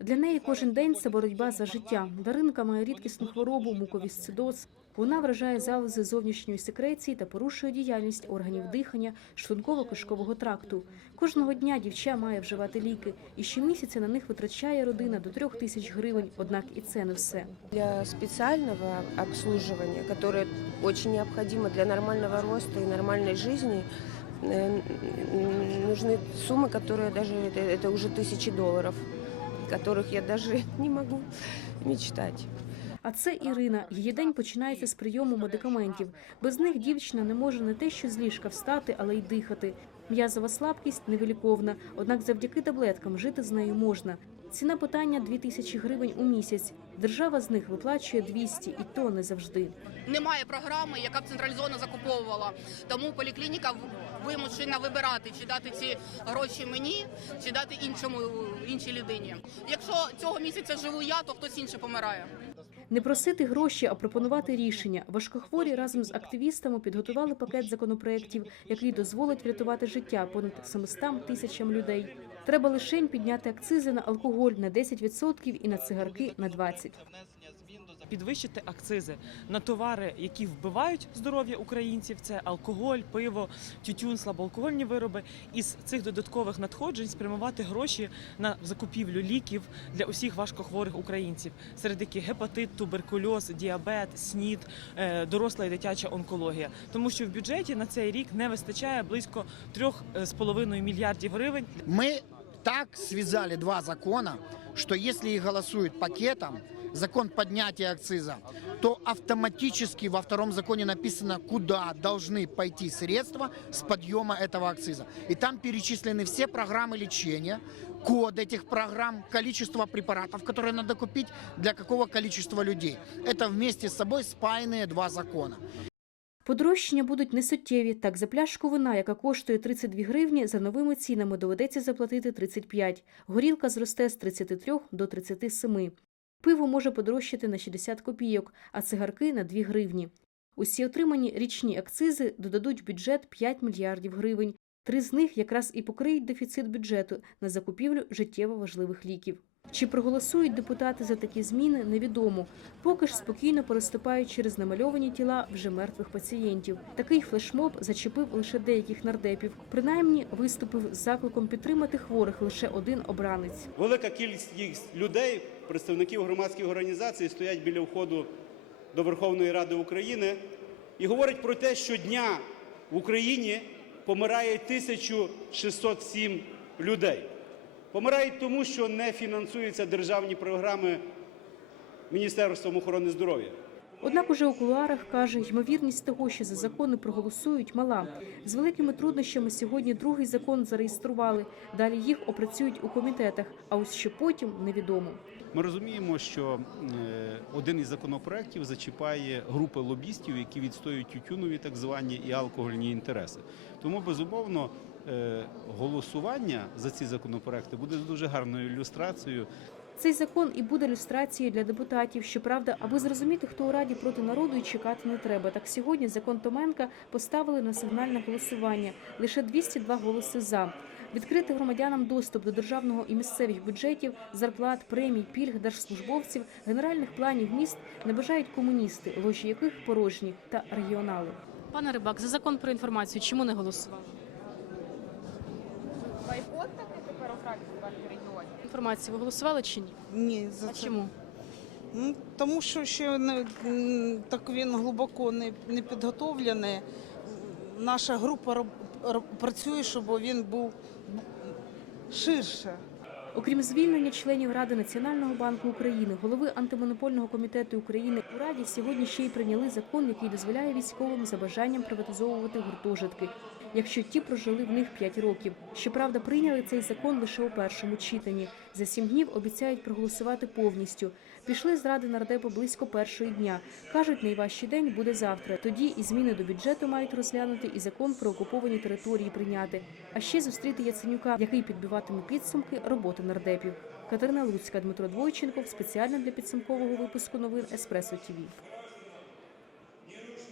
Для неї кожен день це боротьба за життя. Даринка має рідкісну хворобу муковісцидоз. Вона вражає залози зовнішньої секреції та порушує діяльність органів дихання, шлунково-кишкового тракту. Кожного дня дівча має вживати ліки, і щомісяця на них витрачає родина до трьох тисяч гривень. Однак і це не все. Для специального обслуживания, которое очень необходимо для нормального роста и нормальной жизни, э, м, нужны суммы, которые даже это, это уже тысячи долларов, которых я даже не могу мечтать. А це Ірина. Її день починається з прийому медикаментів. Без них дівчина не може не те, що з ліжка встати, але й дихати. М'язова слабкість невеликовна, однак завдяки таблеткам жити з нею можна. Ціна питання 2 тисячі гривень у місяць. Держава з них виплачує 200, і то не завжди. немає програми, яка б централізовано закуповувала. Тому поліклініка вимушена вибирати, чи дати ці гроші мені, чи дати іншому іншій людині. Якщо цього місяця живу я, то хтось інший помирає. Не просити гроші, а пропонувати рішення. Важкохворі разом з активістами підготували пакет законопроєктів, який дозволить врятувати життя понад 700 тисячам людей. Треба лише підняти акцизи на алкоголь на 10% і на цигарки на 20%. підвищити акцизи на товари, які вбивають здоров'я українців. Це алкоголь, пиво, тютюн, слабоалкогольні вироби. Із цих додаткових надходжень спрямувати гроші на закупівлю ліків для усіх важкохворих українців, серед яких гепатит, туберкульоз, діабет, СНІД, е, доросла і дитяча онкологія. Тому що в бюджеті на цей рік не вистачає близько 3,5 мільярдів гривень Мы так связали два закона, что если их голосуют пакетом, закон поднятия акциза, то автоматически во втором законе написано, куда должны пойти средства с подъема этого акциза. И там перечислены все программы лечения, код этих программ, количество препаратов, которые надо купить для какого количества людей. Это вместе с собой спаянные два закона. Подорожчання будуть несуттєві. Так, за пляшку вина, яка коштує 32 гривні, за новими цінами доведеться заплатити 35. Горілка зросте з 33 до 37. Пиво може подорожчати на 60 копійок, а цигарки – на 2 гривні. Усі отримані річні акцизи додадуть бюджет 5 мільярдів гривень. Три з них якраз і покриють дефіцит бюджету на закупівлю життєво важливих ліків. Чи проголосують депутати за такі зміни, невідомо. Поки ж спокійно переступають через намальовані тіла вже мертвих пацієнтів. Такий флешмоб зачепив лише деяких нардепів. Принаймні виступив з закликом підтримати хворих лише один обранець. Велика кількість людей, представників громадських організацій, стоять біля входу до Верховної Ради України і говорять про те, що дня в Україні помирає 1607 людей. Помирають тому, що не фінансуються державні програми Міністерством охорони здоров'я. Однак уже у кулуарах каже, ймовірність того, що за закони проголосують, мала. З великими труднощами сьогодні другий закон зареєстрували. Далі їх опрацюють у комітетах. А ось що потім невідомо. Ми розуміємо, що е, один із законопроєктів зачіпає групи лобістів, які відстоюють тютюнові так звані і алкогольні інтереси. Тому безумовно голосування за ці законопроекти буде дуже гарною ілюстрацією Цей закон і буде люстрацією для депутатів. Щоправда, аби зрозуміти, хто у раді проти народу і чекати не треба. Так сьогодні закон Томенка поставили на сигнальне голосування. Лише 202 голоси за. Відкрити громадянам доступ до державного і місцевих бюджетів, зарплат, премій, пільг держслужбовців, генеральних планів міст не бажають комуністи, ложі яких порожні та регіонали. Пане Рибак, за закон про інформацію чому не голосували? Інформацію ви голосували чи ні? Ні, за А це. чому? Ну, тому що ще не, м, так він глибоко не, не підготовлений. Наша група роб, роб- працює, щоб він був ширше. Окрім звільнення членів Ради Національного банку України, голови антимонопольного комітету України у Раді сьогодні ще й прийняли закон, який дозволяє військовим за бажанням приватизовувати гуртожитки, якщо ті прожили в них 5 років. Щоправда, прийняли цей закон лише у першому читанні. За сім днів обіцяють проголосувати повністю. Пішли з ради нардепи близько першої дня. кажуть, найважчий день буде завтра. Тоді і зміни до бюджету мають розглянути, і закон про окуповані території прийняти. А ще зустріти Яценюка, який підбиватиме підсумки роботи нардепів. Катерина Луцька, Дмитро Двойченков спеціально для підсумкового випуску новин Еспресо ТІВІ.